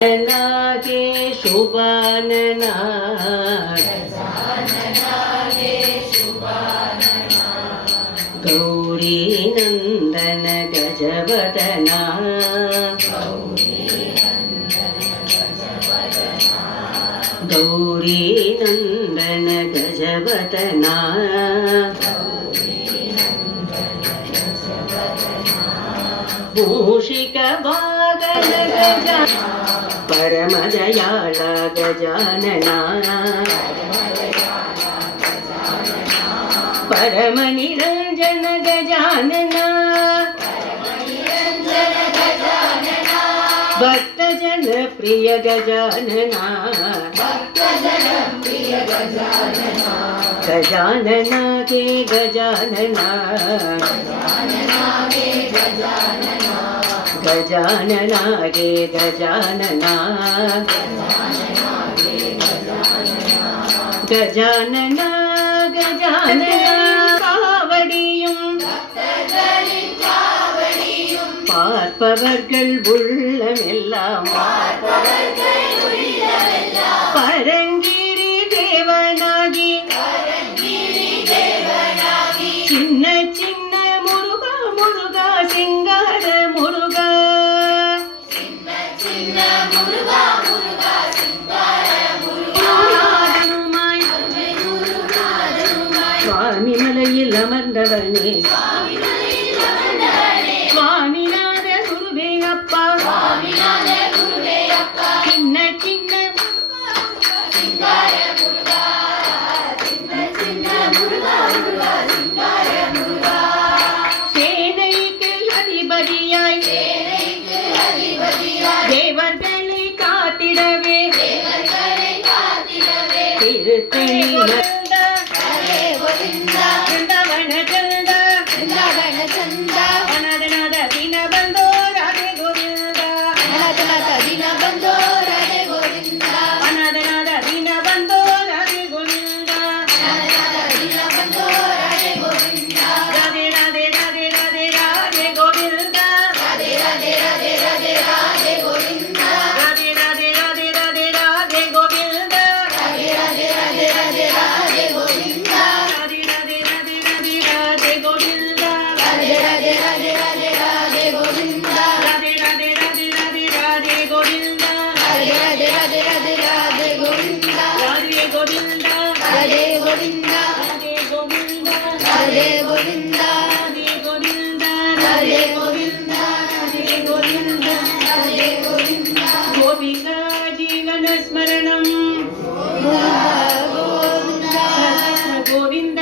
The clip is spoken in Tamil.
गजाननागे शुभानना गौरी नंदन गजवदना गौरी नंदन गजवदना मूषिक वागन गजा परमदयाळ गजानना परमनिरंजन गजानना भक्तजन प्रिय गजानना गजानना के गजानना गजानना गे गजानना गजानना गजानना कावडियुम பார்ப்பவர்கள் உள்ளமெல்லாம் பரங்கிரி தேவனாகி சின்ன சின்ன முருகா முருகா சிங்கார முருகா சுவாமி மலையில் அமர்ந்தவனே சுவாமிநாத குருவே அப்பா சின்ன சின்ன சேனைக்கு அதிபதியாய் தேவர்களை காத்திடவே திருத்தணி गोपिका जीवन स्मरणं गोविंद